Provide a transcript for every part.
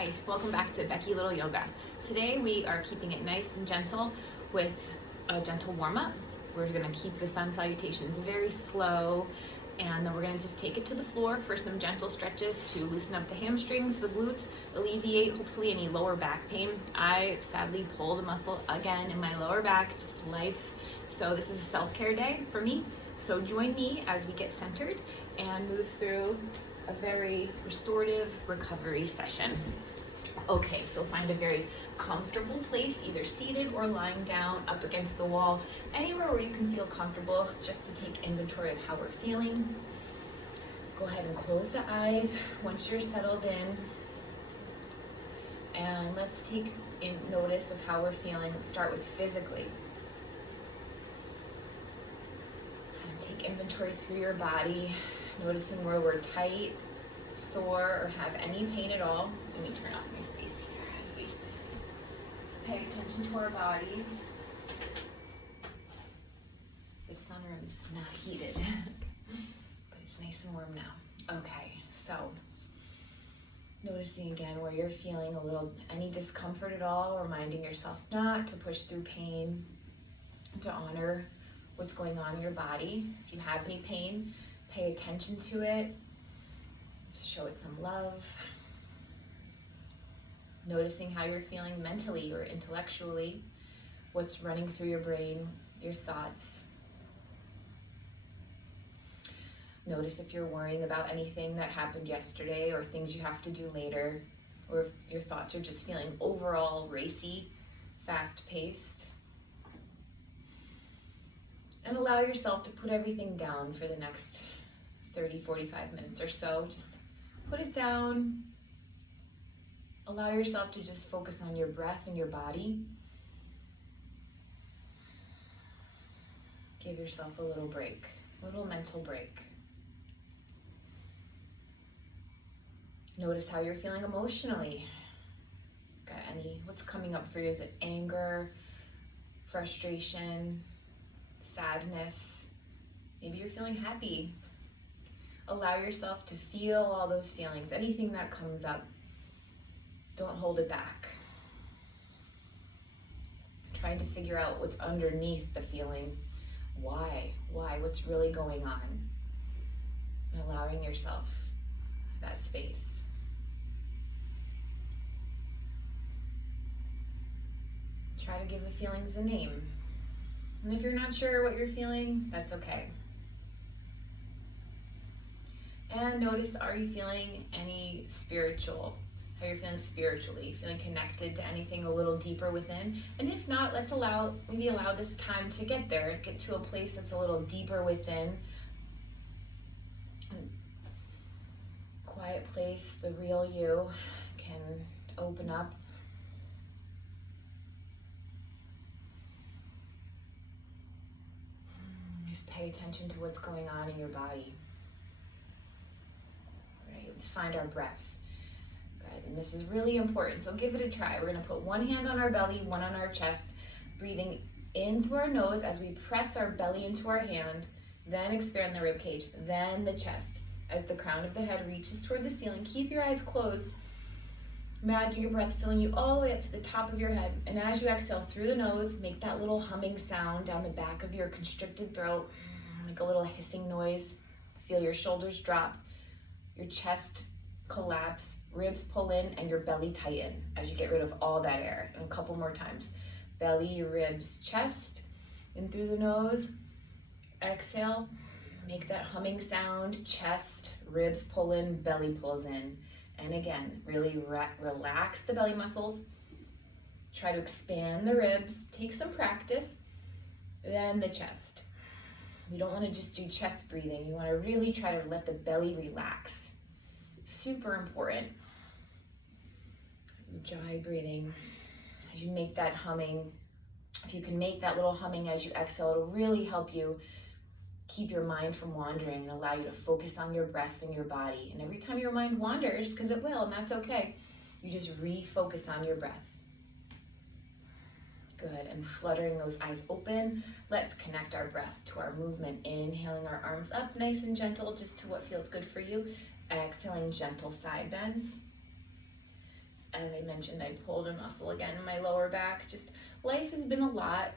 Hi, welcome back to Becky Little Yoga. Today we are keeping it nice and gentle with a gentle warm-up. We're going to keep the sun salutations very slow, and then we're going to just take it to the floor for some gentle stretches to loosen up the hamstrings, the glutes, alleviate hopefully any lower back pain. I sadly pulled a muscle again in my lower back, just life. So this is a self-care day for me. So join me as we get centered and move through a very restorative recovery session. Okay, so find a very comfortable place, either seated or lying down up against the wall, anywhere where you can feel comfortable, just to take inventory of how we're feeling. Go ahead and close the eyes once you're settled in. And let's take notice of how we're feeling. Let's start with physically. And take inventory through your body, noticing where we're tight, sore, or have any pain at all. Let me turn off my space here as we pay attention to our bodies. The sunroom is not heated, but it's nice and warm now. Okay, so noticing again where you're feeling any discomfort at all, reminding yourself not to push through pain, to honor what's going on in your body. If you have any pain, pay attention to it. Show it some love. Noticing how you're feeling mentally or intellectually, what's running through your brain, your thoughts. Notice if you're worrying about anything that happened yesterday or things you have to do later, or if your thoughts are just feeling overall racy, fast-paced. And allow yourself to put everything down for the next 30-45 minutes or so. Just put it down. Allow yourself to just focus on your breath and your body. Give yourself a little break, a little mental break. Notice how you're feeling emotionally. What's coming up for you? Is it anger, frustration, sadness? Maybe you're feeling happy. Allow yourself to feel all those feelings, anything that comes up. Don't hold it back. Trying to figure out what's underneath the feeling. Why? What's really going on? And allowing yourself that space. Try to give the feelings a name. And if you're not sure what you're feeling, that's okay. And notice, are you feeling any spiritual? How you're feeling spiritually? Feeling connected to anything a little deeper within? And if not, let's maybe allow this time to get there, get to a place that's a little deeper within. Quiet place, the real you can open up. Just pay attention to what's going on in your body. Let's find our breath. Good. And this is really important, so give it a try. We're going to put one hand on our belly, one on our chest, breathing in through our nose as we press our belly into our hand, then expand the rib cage, then the chest. As the crown of the head reaches toward the ceiling, keep your eyes closed. Imagine your breath filling you all the way up to the top of your head. And as you exhale through the nose, make that little humming sound down the back of your constricted throat, like a little hissing noise. Feel your shoulders drop. Your chest collapse, ribs pull in, and your belly tighten as you get rid of all that air. And a couple more times. Belly, ribs, chest, in through the nose. Exhale, make that humming sound, chest, ribs pull in, belly pulls in. And again, really relax the belly muscles. Try to expand the ribs. Take some practice. Then the chest. You don't want to just do chest breathing. You want to really try to let the belly relax. Super important. Ujjayi breathing. As you make that humming, if you can make that little humming as you exhale, it'll really help you keep your mind from wandering and allow you to focus on your breath and your body. And every time your mind wanders, because it will, and that's okay, you just refocus on your breath. Good, and fluttering those eyes open, let's connect our breath to our movement. Inhaling our arms up, nice and gentle, just to what feels good for you. Exhaling, gentle side bends. As I mentioned, I pulled a muscle again in my lower back. Just life has been a lot.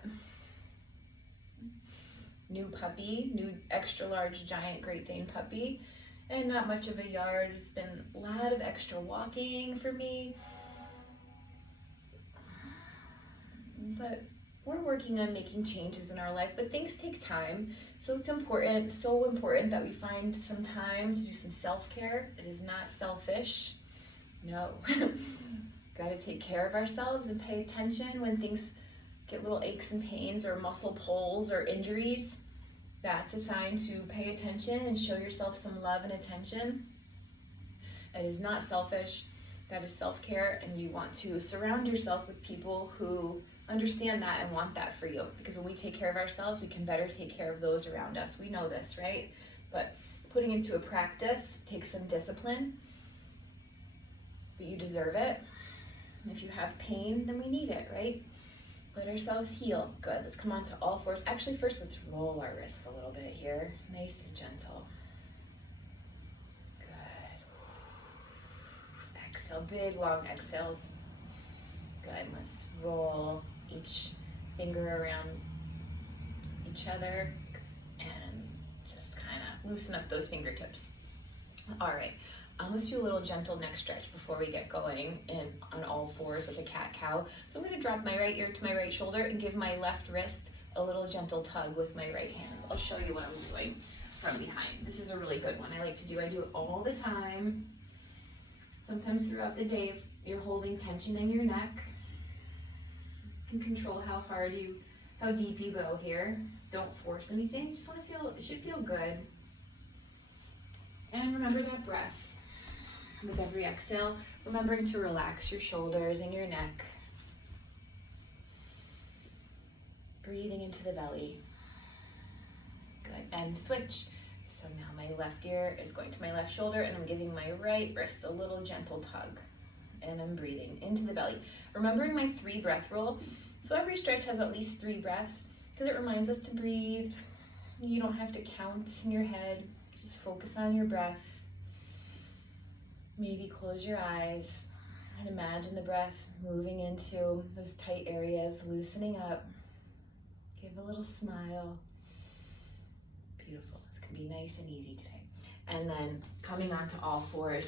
New puppy, new extra large giant Great Dane puppy, and not much of a yard. It's been a lot of extra walking for me. But we're working on making changes in our life, but things take time. So it's important, so important that we find some time to do some self-care. It is not selfish. No. Got to take care of ourselves and pay attention when things get little aches and pains or muscle pulls or injuries. That's a sign to pay attention and show yourself some love and attention. It is not selfish. That is self-care, and you want to surround yourself with people who understand that and want that for you, because when we take care of ourselves, we can better take care of those around us. We know this, right? But putting into a practice takes some discipline, but you deserve it. And if you have pain, then we need it, right? Let ourselves heal. Good. Let's come on to all fours. Actually, first, let's roll our wrists a little bit here. Nice and gentle. Good. Exhale, big, long exhales. Good. Let's roll each finger around each other and just kind of loosen up those fingertips. All right. Let's do a little gentle neck stretch before we get going in on all fours with a cat-cow. So I'm going to drop my right ear to my right shoulder and give my left wrist a little gentle tug with my right hands. I'll show you what I'm doing from behind. This is a really good one I like to do. I do it all the time. Sometimes throughout the day, if you're holding tension in your neck, you can control how deep you go here. Don't force anything. You just want to feel, it should feel good. And remember that breath. With every exhale, remembering to relax your shoulders and your neck. Breathing into the belly. Good. And switch. So now my left ear is going to my left shoulder, and I'm giving my right wrist a little gentle tug. And I'm breathing into the belly. Remembering my 3 breath rule. So every stretch has at least 3 breaths, because it reminds us to breathe. You don't have to count in your head. Just focus on your breath. Maybe close your eyes and imagine the breath moving into those tight areas, loosening up. Give a little smile. Beautiful. This can be nice and easy today. And then coming onto all fours.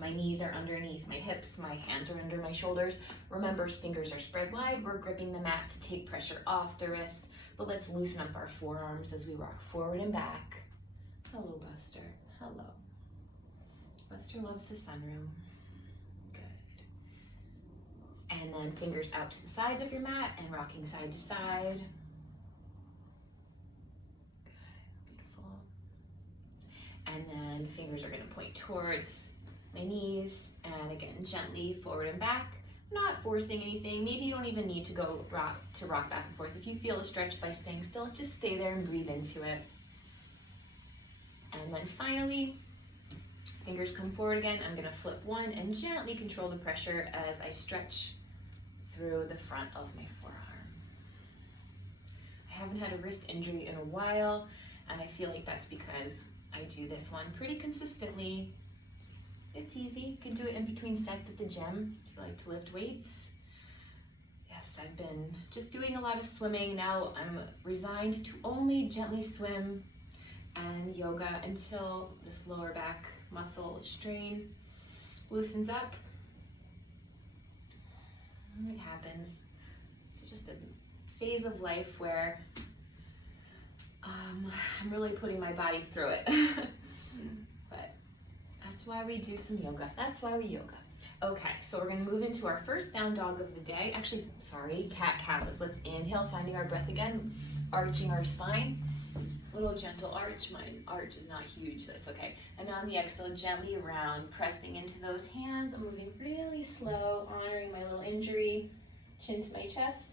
My knees are underneath my hips, my hands are under my shoulders. Remember, fingers are spread wide. We're gripping the mat to take pressure off the wrists, but let's loosen up our forearms as we rock forward and back. Hello, Buster. Hello. Buster loves the sunroom. Good. And then fingers out to the sides of your mat and rocking side to side. Good. Beautiful. And then fingers are going to point towards my knees, and again, gently forward and back. Not forcing anything. Maybe you don't even need to go rock back and forth. If you feel a stretch by staying still, just stay there and breathe into it. And then finally, fingers come forward again. I'm going to flip one and gently control the pressure as I stretch through the front of my forearm. I haven't had a wrist injury in a while, and I feel like that's because I do this one pretty consistently. It's easy. You can do it in between sets at the gym if you like to lift weights. Yes, I've been just doing a lot of swimming. Now I'm resigned to only gently swim and yoga until this lower back muscle strain loosens up. And it happens. It's just a phase of life where I'm really putting my body through it. But that's why we do some yoga. That's why we yoga. Okay, so we're going to move into our first down dog of the day. Actually, sorry, cat-cows. Let's inhale, finding our breath again, arching our spine. Little gentle arch. My arch is not huge, so that's okay. And on the exhale, gently around, pressing into those hands. I'm moving really slow, honoring my little injury. Chin to my chest.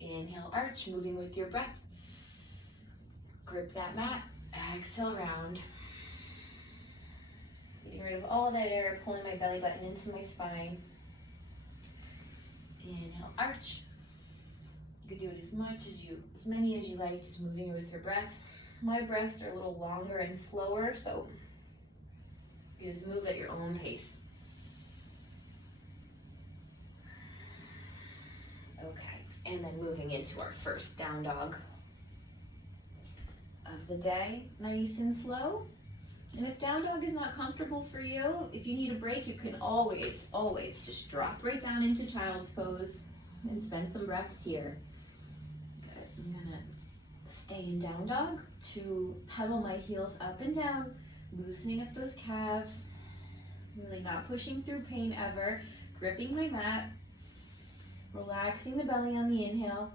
Inhale, arch, moving with your breath. Grip that mat. Exhale, round. Getting rid of all that air, pulling my belly button into my spine. Inhale, arch. You can do it as many as you like, just moving with your breath. My breaths are a little longer and slower, so you just move at your own pace. Okay, and then moving into our first down dog of the day, nice and slow. And if down dog is not comfortable for you, if you need a break, you can always just drop right down into child's pose and spend some breaths here. Good. I'm gonna stay in down dog to pedal my heels up and down, loosening up those calves, really not pushing through pain ever, gripping my mat, relaxing the belly on the inhale,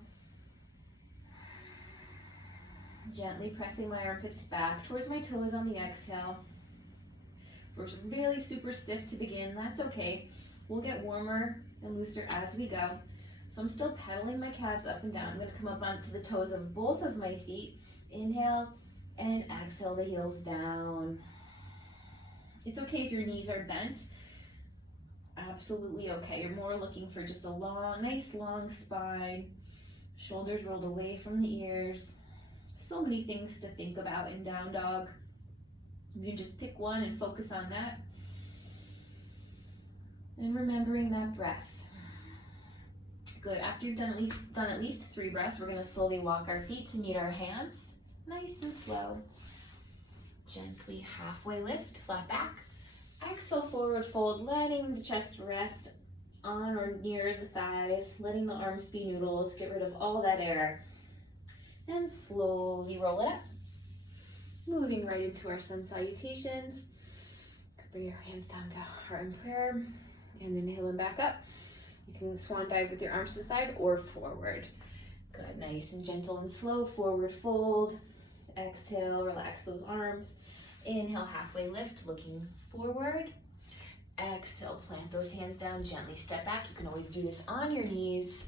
gently pressing my armpits back towards my toes on the exhale. If we're really super stiff to begin, that's okay. We'll get warmer and looser as we go. So I'm still pedaling my calves up and down. I'm going to come up onto the toes of both of my feet. Inhale and exhale the heels down. It's okay if your knees are bent. Absolutely okay. You're more looking for just a nice long spine, shoulders rolled away from the ears. So many things to think about in down dog. You can just pick one and focus on that. And remembering that breath. Good. After you've done at least 3 breaths, we're going to slowly walk our feet to meet our hands. Nice and slow. Gently halfway lift, flat back. Exhale, forward fold, letting the chest rest on or near the thighs, letting the arms be noodles, get rid of all that air. And slowly roll it up. Moving right into our sun salutations. Bring your hands down to heart and prayer. And inhaling back up. You can swan dive with your arms to the side or forward. Good, nice and gentle and slow. Forward fold. Exhale, relax those arms. Inhale, halfway lift, looking forward. Exhale, plant those hands down, gently step back. You can always do this on your knees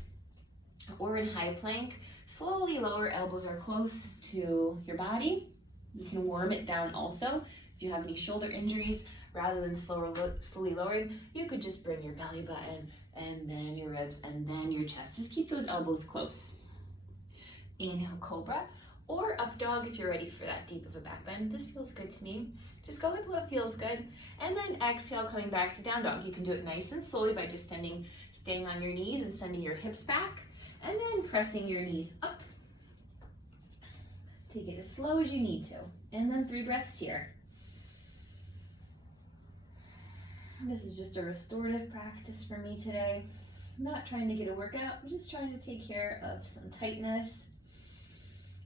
or in high plank. Slowly lower, elbows are close to your body. You can warm it down also. If you have any shoulder injuries, rather than slowly lowering, you could just bring your belly button and then your ribs and then your chest. Just keep those elbows close. Inhale, cobra. Or up dog if you're ready for that deep of a back bend. This feels good to me. Just go with what feels good. And then exhale, coming back to down dog. You can do it nice and slowly by just staying on your knees and sending your hips back. And then pressing your knees up. Take it as slow as you need to. And then 3 breaths here. This is just a restorative practice for me today. I'm not trying to get a workout. I'm just trying to take care of some tightness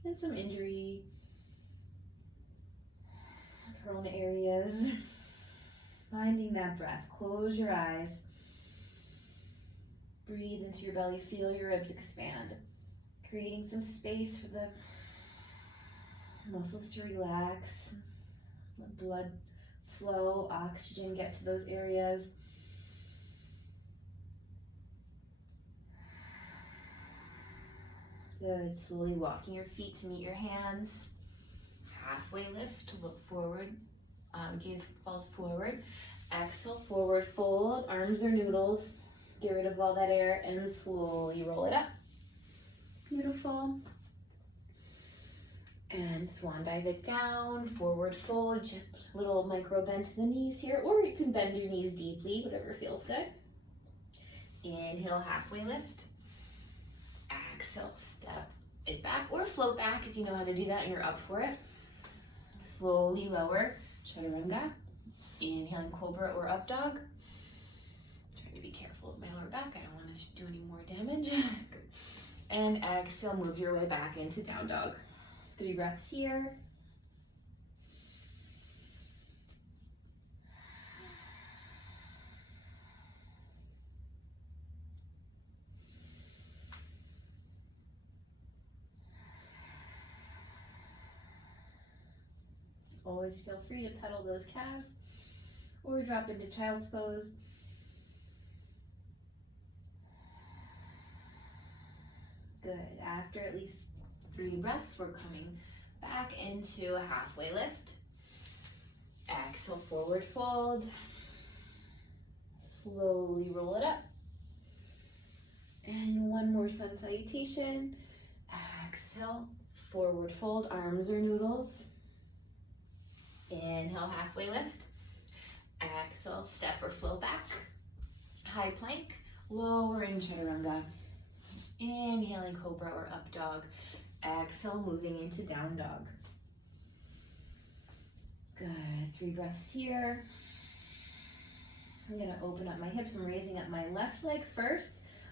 and some injury, prone areas. Finding that breath. Close your eyes. Breathe into your belly. Feel your ribs expand. Creating some space for the muscles to relax. Let blood flow, oxygen get to those areas. Good. Slowly walking your feet to meet your hands. Halfway lift to look forward. Gaze falls forward. Exhale, forward fold. Arms are noodles. Get rid of all that air and slowly roll it up. Beautiful. And swan dive it down. Forward fold. Just little micro bend to the knees here. Or you can bend your knees deeply, whatever feels good. Inhale, halfway lift. Exhale, step it back or float back if you know how to do that and you're up for it. Slowly lower, chaturanga. Inhaling cobra or up dog. Trying to be careful with my lower back. I don't want to do any more damage. And exhale, move your way back into down dog. 3 breaths here. Always feel free to pedal those calves or drop into child's pose. Good. After at least 3 breaths, we're coming back into a halfway lift. Exhale, forward fold. Slowly roll it up. And 1 more sun salutation. Exhale, forward fold, arms are noodles. Inhale, halfway lift. Exhale, step or flow back. High plank, lowering chaturanga. Inhaling cobra or up dog. Exhale, moving into down dog. Good, 3 breaths here. I'm gonna open up my hips. I'm raising up my left leg first,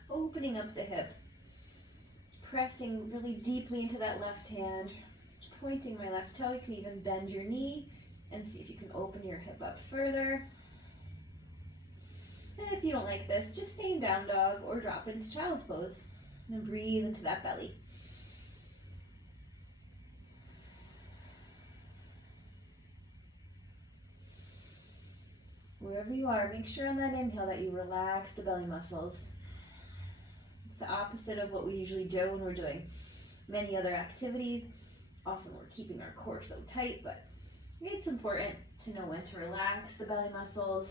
opening up the hip, pressing really deeply into that left hand, pointing my left toe. You can even bend your knee and see if you can open your hip up further. And if you don't like this, just stay in down dog or drop into child's pose and breathe into that belly. Wherever you are, make sure on that inhale that you relax the belly muscles. It's the opposite of what we usually do when we're doing many other activities. Often we're keeping our core so tight, but it's important to know when to relax the belly muscles.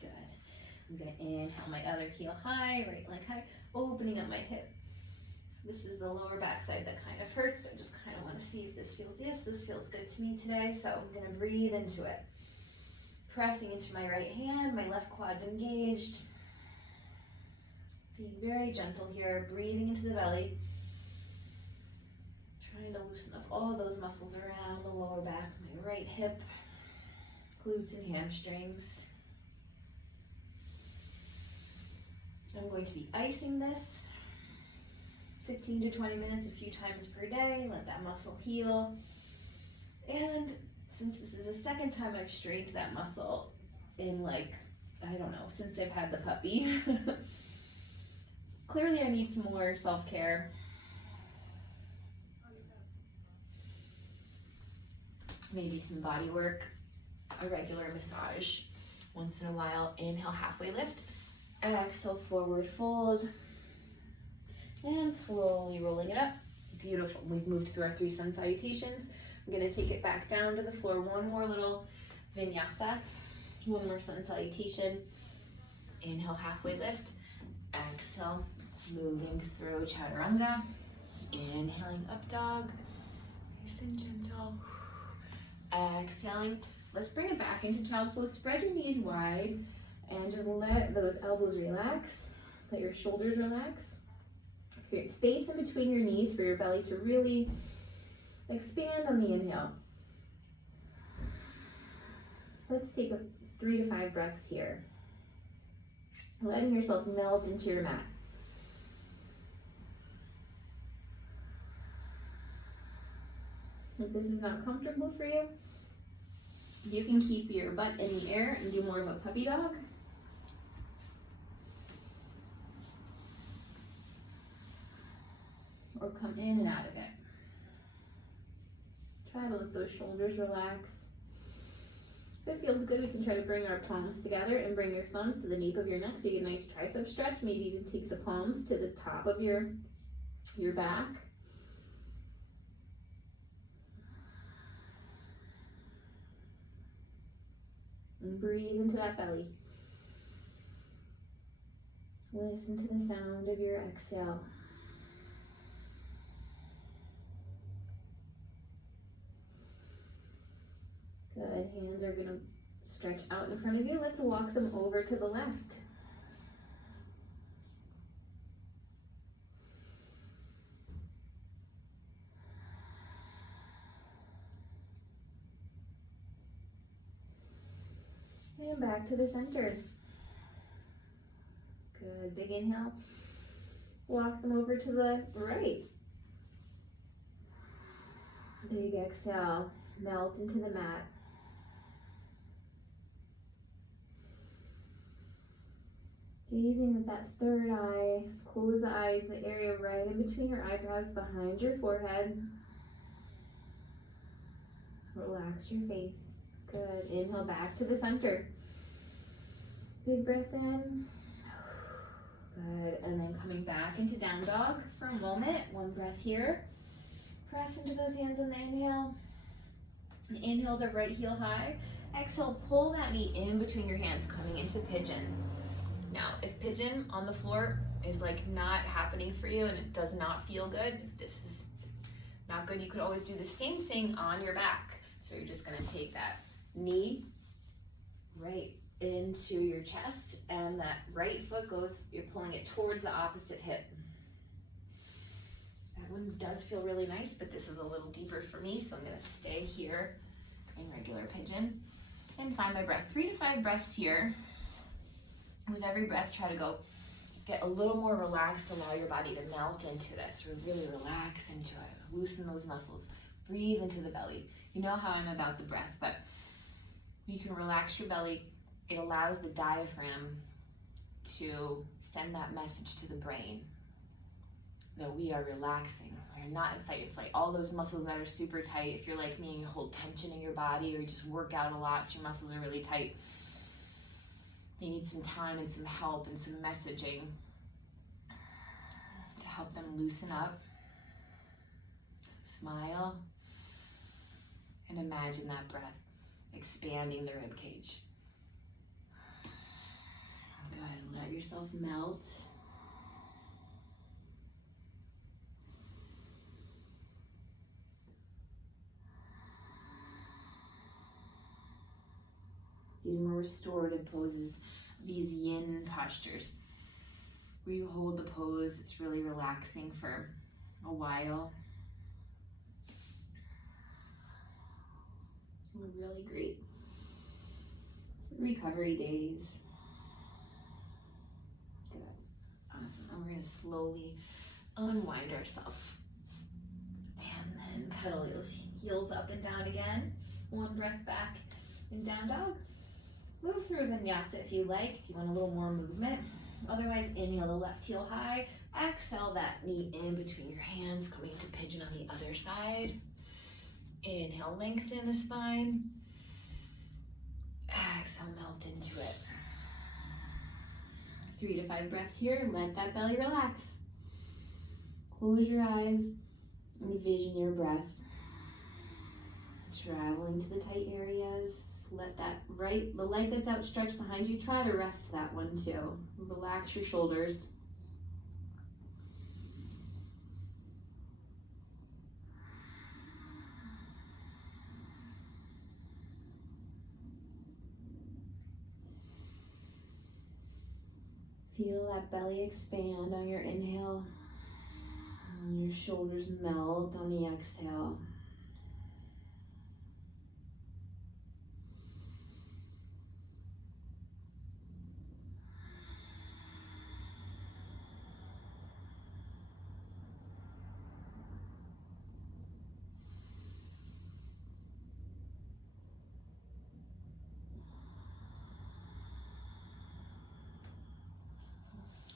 Good. I'm going to inhale my other heel high, right leg high, opening up my hip. So this is the lower back side that kind of hurts. So I just kind of want to see if this feels, yes, this feels good to me today. So I'm going to breathe into it. Pressing into my right hand, my left quad's engaged. Being very gentle here, breathing into the belly. Trying to loosen up all those muscles around the lower back, my right hip, glutes and hamstrings. I'm going to be icing this 15 to 20 minutes a few times per day. Let that muscle heal. And since this is the second time I've strained that muscle in, like, I don't know, since I've had the puppy, clearly I need some more self-care. Maybe some body work, a regular massage once in a while. Inhale, halfway lift. Exhale, forward fold. And slowly rolling it up. Beautiful. We've moved through our 3 sun salutations. I'm going to take it back down to the floor. One more little vinyasa. One more sun salutation. Inhale, halfway lift. Exhale, moving through chaturanga. Inhaling up dog. Nice and gentle. Exhaling. Let's bring it back into child's pose. Spread your knees wide and just let those elbows relax. Let your shoulders relax. Create space in between your knees for your belly to really expand on the inhale. Let's take 3 to 5 breaths here. Letting yourself melt into your mat. If this is not comfortable for you, you can keep your butt in the air and do more of a puppy dog. Or come in and out of it. Try to let those shoulders relax. If it feels good, we can try to bring our palms together and bring your thumbs to the nape of your neck so you get a nice tricep stretch. Maybe even take the palms to the top of your back. And breathe into that belly. Listen to the sound of your exhale. Good. Hands are going to stretch out in front of you. Let's walk them over to the left. And back to the center. Good. Big inhale. Walk them over to the right. Big exhale. Melt into the mat. Gazing at that third eye. Close the eyes, the area right in between your eyebrows, behind your forehead. Relax your face. Good. Inhale back to the center. Big breath in. Good. And then coming back into down dog for a moment. One breath here. Press into those hands on the inhale. Inhale the right heel high. Exhale, pull that knee in between your hands, coming into pigeon. Now, if pigeon on the floor is like not happening for you and it does not feel good, if this is not good, you could always do the same thing on your back. So you're just gonna take that knee right into your chest, and that right foot goes, you're pulling it towards the opposite hip. That one does feel really nice, but this is a little deeper for me, so I'm gonna stay here in regular pigeon and find my breath. 3 to 5 breaths here. With every breath, try to go get a little more relaxed, allow your body to melt into this, really relax into it, loosen those muscles, breathe into the belly. You know how I'm about the breath, but you can relax your belly. It allows the diaphragm to send that message to the brain that we are relaxing. We're not in fight or flight. All those muscles that are super tight, if you're like me and you hold tension in your body, or you just work out a lot so your muscles are really tight, you need some time and some help and some messaging to help them loosen up. Smile and imagine that breath expanding the rib cage. Good. Let yourself melt. These are more restorative poses, these yin postures, where you hold the pose. It's really relaxing for a while. Really great recovery days. Good. Awesome. And we're going to slowly unwind ourselves. And then pedal those heels up and down again. One breath back in down dog. Move through vinyasa if you like, if you want a little more movement. Otherwise, inhale the left heel high. Exhale that knee in between your hands, coming to pigeon on the other side. Inhale, lengthen the spine. Exhale, melt into it. 3 to 5 breaths here. Let that belly relax. Close your eyes. Envision your breath traveling to the tight areas. Let that the leg that's outstretched behind you, try to rest that one too. Relax your shoulders. Feel that belly expand on your inhale, and your shoulders melt on the exhale.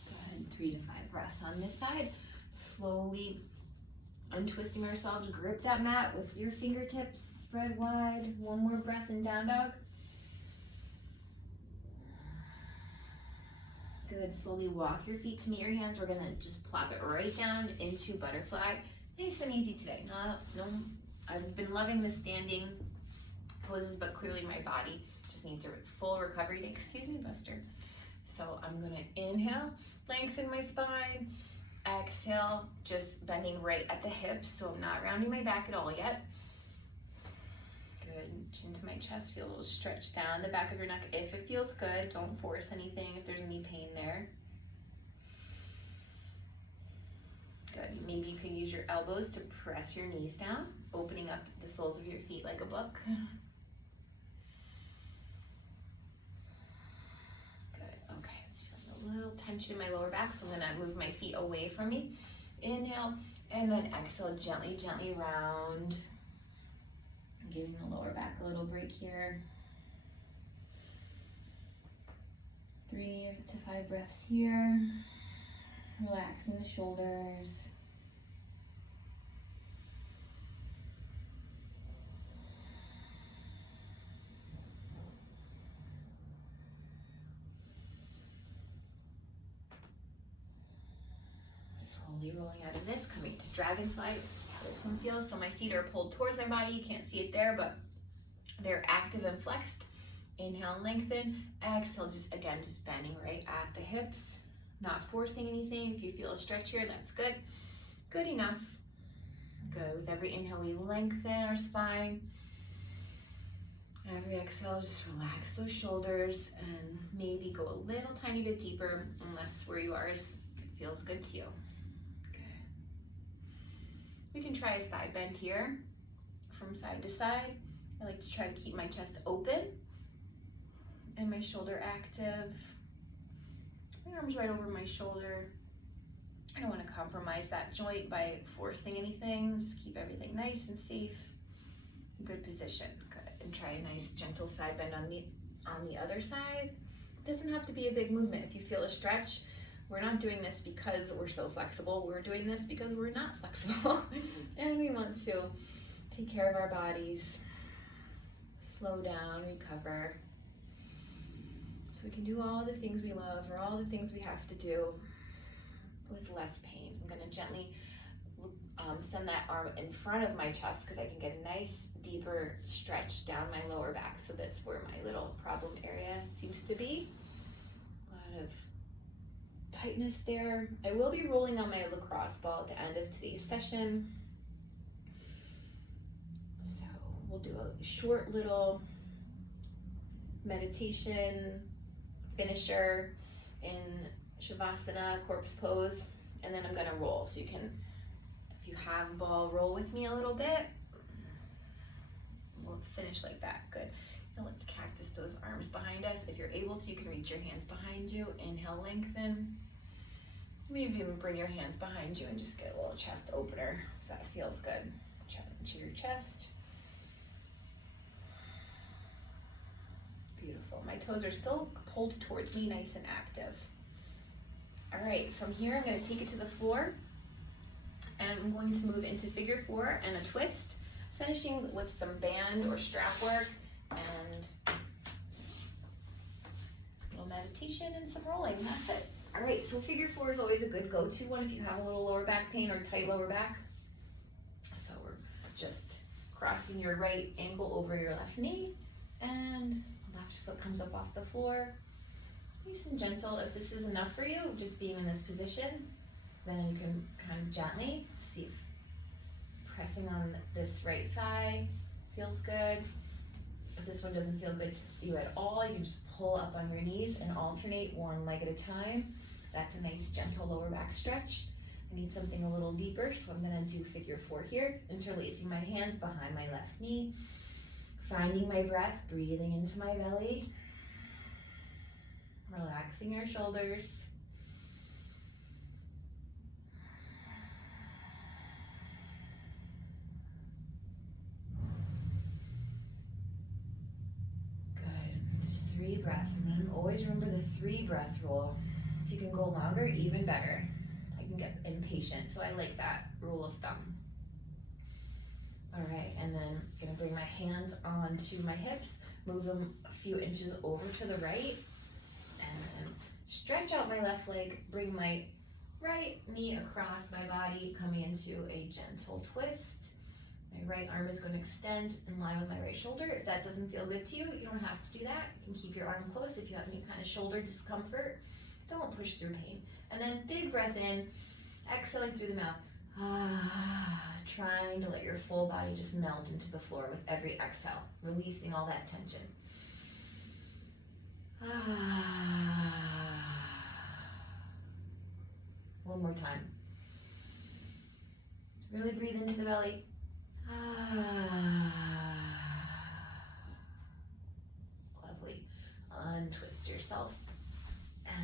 Good. 3 to 5 breaths on this side. Slowly untwisting ourselves. Grip that mat with your fingertips spread wide. One more breath in down dog. Good. Slowly walk your feet to meet your hands. We're gonna just plop it right down into butterfly. Nice and easy today. No, I've been loving the standing poses, but clearly my body just needs a full recovery day. Excuse me, Buster. So I'm gonna inhale, lengthen my spine. Exhale, just bending right at the hips, so I'm not rounding my back at all yet. Good. Chin to my chest, feel a little stretch down the back of your neck if it feels good. Don't force anything if there's any pain there. Good. Maybe you can use your elbows to press your knees down, opening up the soles of your feet like a book. Good. Okay. It's feeling a little tension in my lower back, so I'm gonna move my feet away from me. Inhale, and then exhale, gently, gently round. Giving the lower back a little break here. 3 to 5 breaths here. Relaxing the shoulders. Slowly rolling out of this, coming to dragonfly. How this one feels. So my feet are pulled towards my body. You can't see it there, but they're active and flexed. Inhale, lengthen. Exhale, just bending right at the hips. Not forcing anything. If you feel a stretch here, that's good. Good enough. Good. With every inhale, we lengthen our spine. Every exhale, just relax those shoulders and maybe go a little tiny bit deeper unless where you are feels good to you. Okay. We can try a side bend here from side to side. I like to try to keep my chest open and my shoulder active. My arms right over my shoulder. I don't want to compromise that joint by forcing anything. Just keep everything nice and safe. Good position. Good. And try a nice gentle side bend on the other side. It doesn't have to be a big movement. If you feel a stretch, we're not doing this because we're so flexible. We're doing this because we're not flexible. And we want to take care of our bodies, slow down, recover. So we can do all the things we love or all the things we have to do with less pain. I'm going to gently send that arm in front of my chest because I can get a nice deeper stretch down my lower back. So that's where my little problem area seems to be. A lot of tightness there. I will be rolling on my lacrosse ball at the end of today's session. So we'll do a short little meditation finisher in Shavasana, corpse pose, and then I'm gonna roll. So you can, if you have a ball, roll with me a little bit. We'll finish like that. Good. Now let's cactus those arms behind us. If you're able to, you can reach your hands behind you. Inhale, lengthen. Maybe even bring your hands behind you and just get a little chest opener if that feels good. Into your chest. Beautiful. My toes are still pulled towards me, nice and active. All right, from here I'm going to take it to the floor and I'm going to move into figure 4 and a twist, finishing with some band or strap work and a little meditation and some rolling. That's it. All right, so figure 4 is always a good go-to one if you have a little lower back pain or tight lower back. So we're just crossing your right ankle over your left knee and left foot comes up off the floor. Nice and gentle. If this is enough for you, just being in this position, then you can kind of gently see if pressing on this right thigh feels good. If this one doesn't feel good to you at all, you can just pull up on your knees and alternate one leg at a time. That's a nice gentle lower back stretch. I need something a little deeper, so I'm going to do figure 4 here, interlacing my hands behind my left knee, finding my breath, breathing into my belly, relaxing your shoulders. Good. Just 3 breaths. Always remember the 3 breath rule. If you can go longer, even better. I can get impatient, so I like that rule of thumb. All right, and then I'm gonna bring my hands onto my hips, move them a few inches over to the right, and then stretch out my left leg, bring my right knee across my body, coming into a gentle twist. My right arm is going to extend in line with my right shoulder. If that doesn't feel good to you, you don't have to do that. You can keep your arm close if you have any kind of shoulder discomfort. Don't push through pain. And then big breath in, exhaling through the mouth. Trying to let your full body just melt into the floor with every exhale, releasing all that tension. One more time. Really breathe into the belly. Lovely. Untwist yourself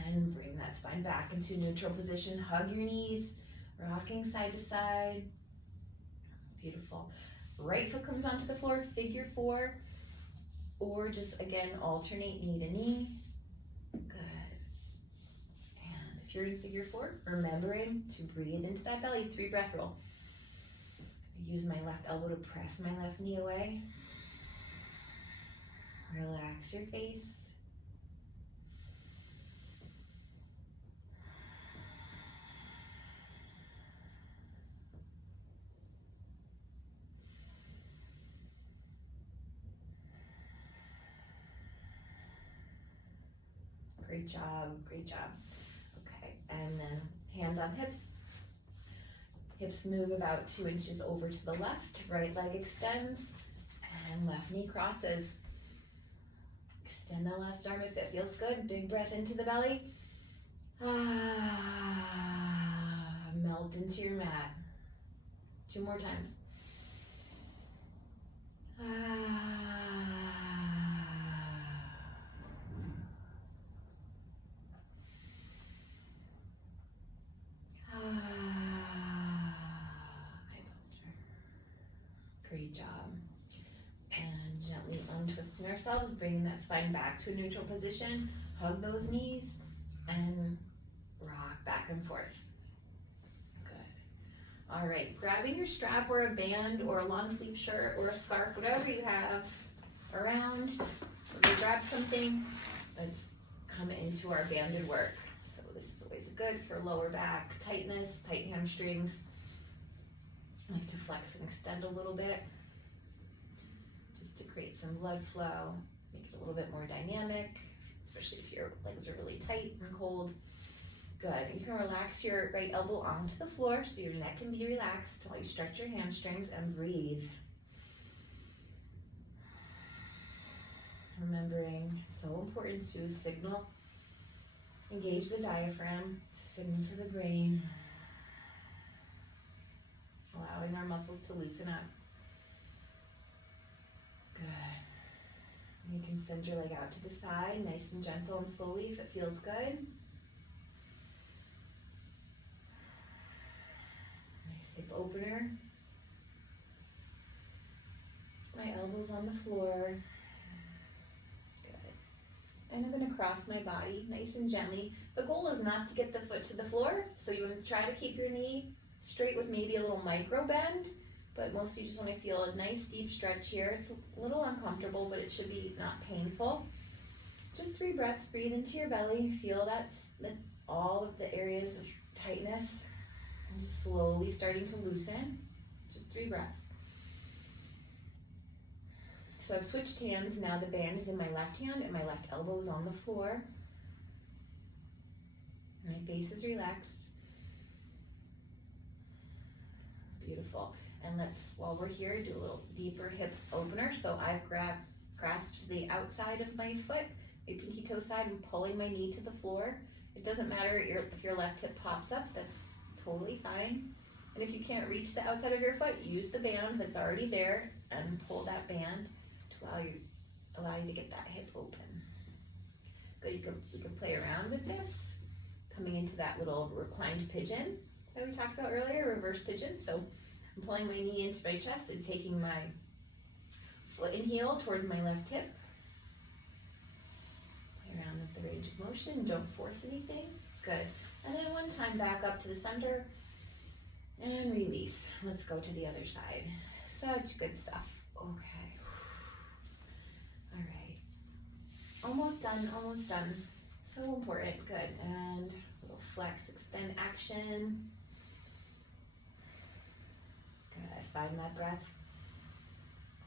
and bring that spine back into neutral position. Hug your knees, rocking side to side. Beautiful. Right foot comes onto the floor, figure 4, or just again alternate knee to knee. Good. And if you're in figure 4, remembering to breathe into that belly, 3 breath roll. Use my left elbow to press my left knee away. Relax your face. Great job, great job. Okay, and then hands on hips. Hips move about 2 inches over to the left, right leg extends, and left knee crosses. Extend the left arm if it feels good. Big breath into the belly. Melt into your mat. 2 more times. Great job. And gently untwisting ourselves, bringing that spine back to a neutral position. Hug those knees and rock back and forth. Good. All right, grabbing your strap or a band or a long sleeve shirt or a scarf, whatever you have around. We're gonna grab something. Let's come into our banded work. So this is always good for lower back tightness, tight hamstrings. I like to flex and extend a little bit just to create some blood flow, make it a little bit more dynamic, especially if your legs are really tight and cold. Good. You can relax your right elbow onto the floor so your neck can be relaxed while you stretch your hamstrings and breathe. Remembering, it's so important to signal, engage the diaphragm, signal to the brain. Allowing our muscles to loosen up. Good. And you can send your leg out to the side, nice and gentle and slowly if it feels good. Nice hip opener. My elbows on the floor. Good. And I'm going to cross my body nice and gently. The goal is not to get the foot to the floor, so you want to try to keep your knee straight with maybe a little micro bend, but most of you just want to feel a nice deep stretch here. It's a little uncomfortable, but it should be not painful. Just 3 breaths, breathe into your belly, feel that all of the areas of tightness and just slowly starting to loosen. Just 3 breaths. So I've switched hands, now the band is in my left hand and my left elbow is on the floor. My face is relaxed. Beautiful. And let's, while we're here, do a little deeper hip opener. So I've grasped the outside of my foot, my pinky toe side, and pulling my knee to the floor. It doesn't matter if your left hip pops up, that's totally fine. And if you can't reach the outside of your foot, use the band that's already there and pull that band to allow you to get that hip open. Good, you can play around with this, coming into that little reclined pigeon that we talked about earlier, reverse pigeon. So I'm pulling my knee into my chest and taking my foot and heel towards my left hip. Play around with the range of motion, don't force anything. Good. And then one time back up to the center and release. Let's go to the other side. Such good stuff. Okay. All right. Almost done, almost done. So important. Good. And a little flex, extend action. Good. Find that breath.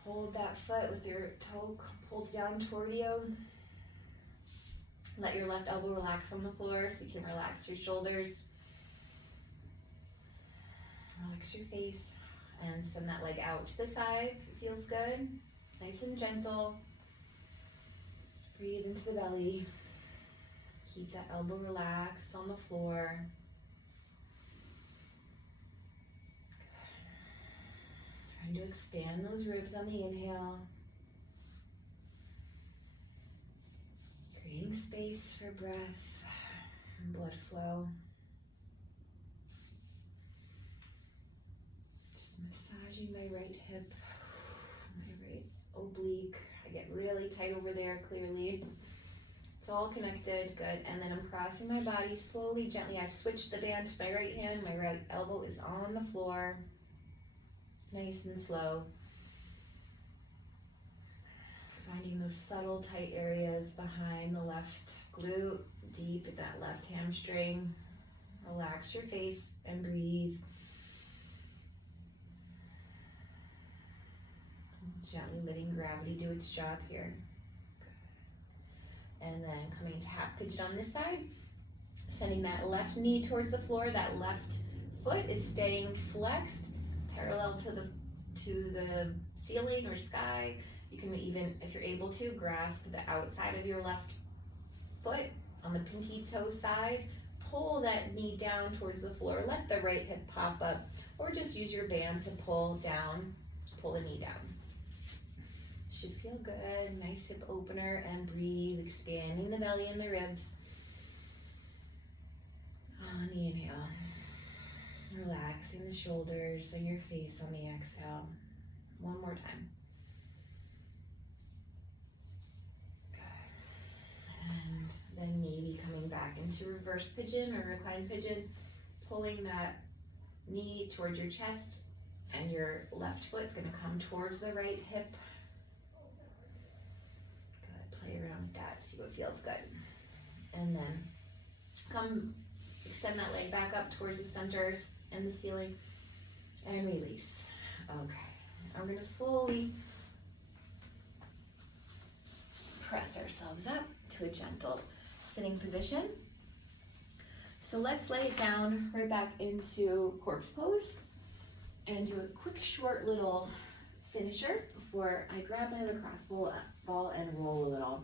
Hold that foot with your toe pulled down toward you. Let your left elbow relax on the floor so you can relax your shoulders. Relax your face and send that leg out to the side if it feels good. Nice and gentle. Breathe into the belly. Keep that elbow relaxed on the floor. Trying to expand those ribs on the inhale. Creating space for breath and blood flow. Just massaging my right hip, my right oblique. I get really tight over there, clearly. It's all connected, good. And then I'm crossing my body slowly, gently. I've switched the band to my right hand. My right elbow is on the floor. Nice and slow. Finding those subtle tight areas behind the left glute, deep at that left hamstring. Relax your face and breathe. Gently letting gravity do its job here. And then coming to half pigeon on this side. Sending that left knee towards the floor. That left foot is staying flexed, parallel to the ceiling or sky. You can even, if you're able to, grasp the outside of your left foot on the pinky toe side. Pull that knee down towards the floor. Let the right hip pop up, or just use your band to pull down, pull the knee down. Should feel good. Nice hip opener, and breathe, expanding the belly and the ribs. On the inhale, relaxing the shoulders and your face on the exhale. One more time. Good. And then maybe coming back into reverse pigeon or reclined pigeon, pulling that knee towards your chest, and your left foot's going to come towards the right hip. Good. Play around with that, see what feels good. And then extend that leg back up towards the center and the ceiling, and release. Okay. We're going to slowly press ourselves up to a gentle sitting position. So let's lay it down right back into corpse pose and do a quick, short little finisher before I grab my lacrosse ball and roll a little.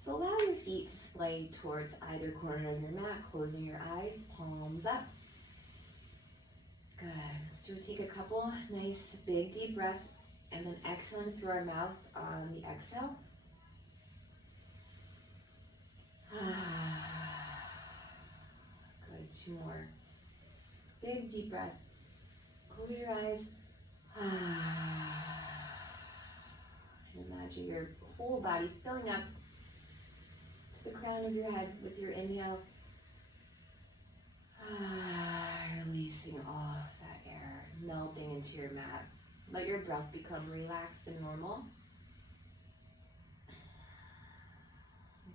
So allow your feet to splay towards either corner of your mat, closing your eyes, palms up. Good. So we'll take a couple nice, big, deep breaths, and then exhaling through our mouth on the exhale. Good. 2 more. Big, deep breath. Close your eyes. And imagine your whole body filling up to the crown of your head with your inhale. Releasing all of that air, melting into your mat. Let your breath become relaxed and normal.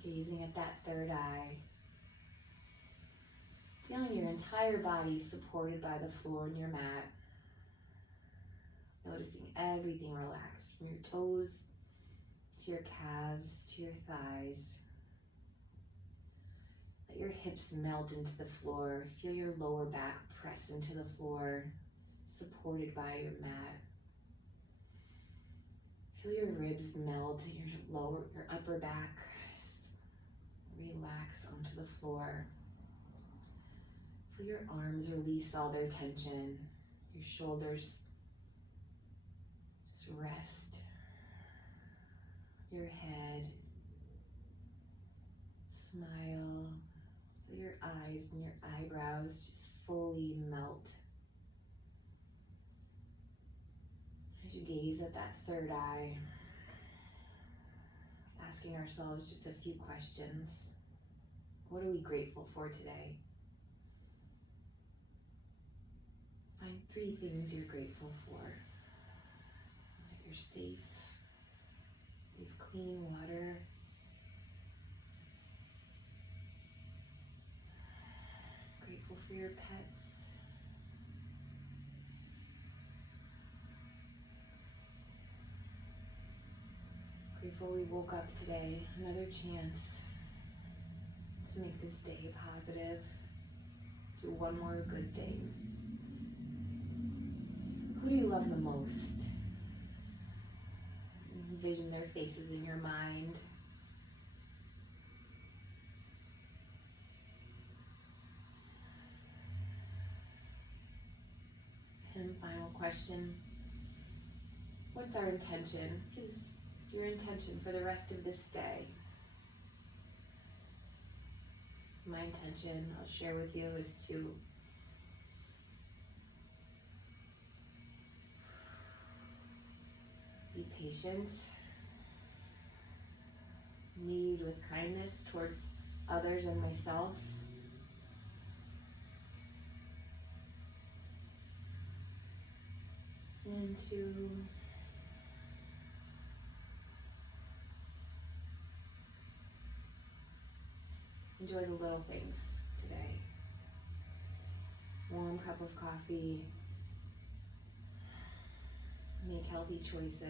Gazing at that third eye. Feeling your entire body supported by the floor and your mat. Noticing everything relaxed, from your toes to your calves to your thighs. Let your hips melt into the floor. Feel your lower back press into the floor, supported by your mat. Feel your ribs melt and your upper back relax onto the floor. Feel your arms release all their tension. Your shoulders just rest. Your head. Smile. Feel your eyes and your eyebrows just fully melt. As you gaze at that third eye, asking ourselves just a few questions. What are we grateful for today? Find 3 things you're grateful for. That you're safe, you have clean water, grateful for your pets, grateful we woke up today, another chance to make this day positive, do one more good thing. Who do you love the most? Envision their faces in your mind. And final question, what's our intention? What is your intention for the rest of this day? My intention, I'll share with you, is to be patient, lead with kindness towards others and myself, and to enjoy the little things today. Warm cup of coffee, make healthy choices,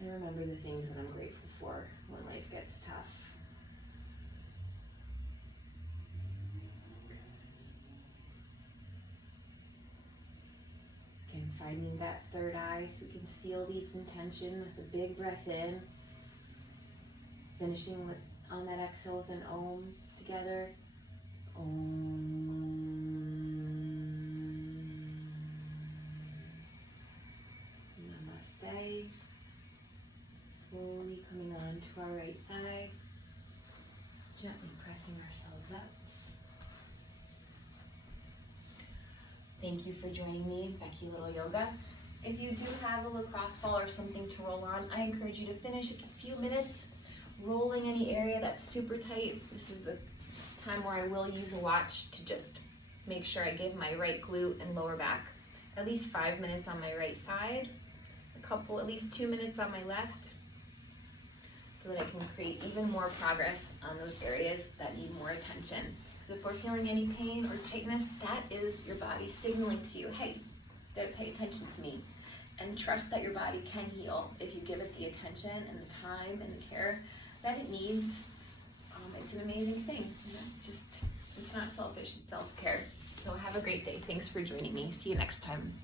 and remember the things that I'm grateful for when life gets tough. finding that third eye so we can seal these in tension with a big breath in. Finishing with, on that exhale with an Om together. Om. Namaste. Slowly coming on to our right side. Gently pressing ourselves up. Thank you for joining me, Becky Little Yoga. If you do have a lacrosse ball or something to roll on, I encourage you to finish a few minutes rolling any area that's super tight. This is the time where I will use a watch to just make sure I give my right glute and lower back at least 5 minutes on my right side, at least 2 minutes on my left, so that I can create even more progress on those areas that need more attention. Because if we're feeling any pain or tightness, that is your body signaling to you, hey, you gotta pay attention to me. And trust that your body can heal if you give it the attention and the time and the care that it needs. It's an amazing thing. It's not selfish, it's self-care. So have a great day. Thanks for joining me. See you next time.